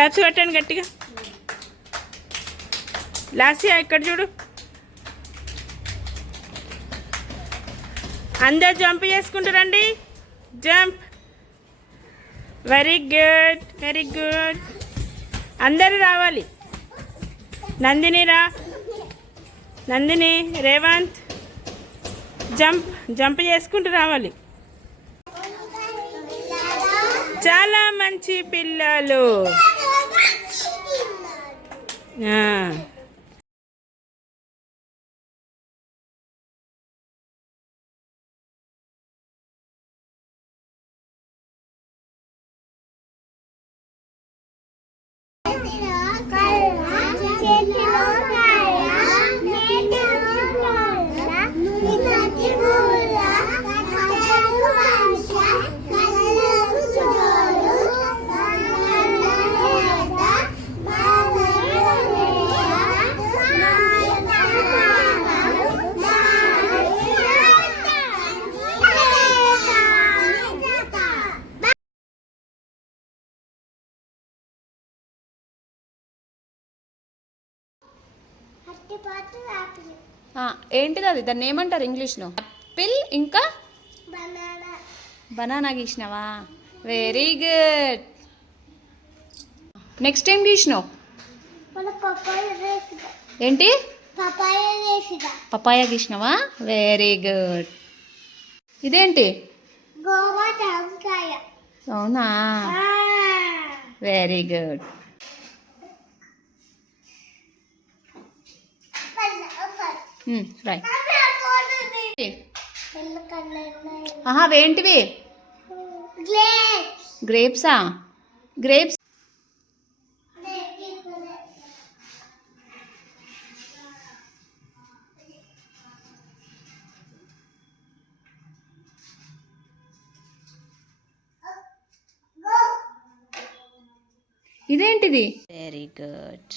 Claps పెట్టండి గట్టిగా. లాస్యా ఇక్కడ చూడు. అందరు జంప్ చేసుకుంటారండి. Jump. Very good, very good. అందరూ రావాలి. నందిని రా. నందిని, రేవంత్ జంప్ జంప్ చేసుకుంటూ రావాలి. చాలా మంచి పిల్లలు. ఏంటిది అది? దాన్ని ఏమంటారు ఇంగ్లీష్లో? యాపిల్ ఇంకా బనానా గీసినావా? Very good. నెక్స్ట్ టైం గీసినావు ఏంటి? పపాయ గీసినావా? Very good. ఇదేంటి? అవునా? Very good. రైట్. అవేంటివి? గ్రేప్సా? గ్రేప్స్. ఇదేంటిది? Very good.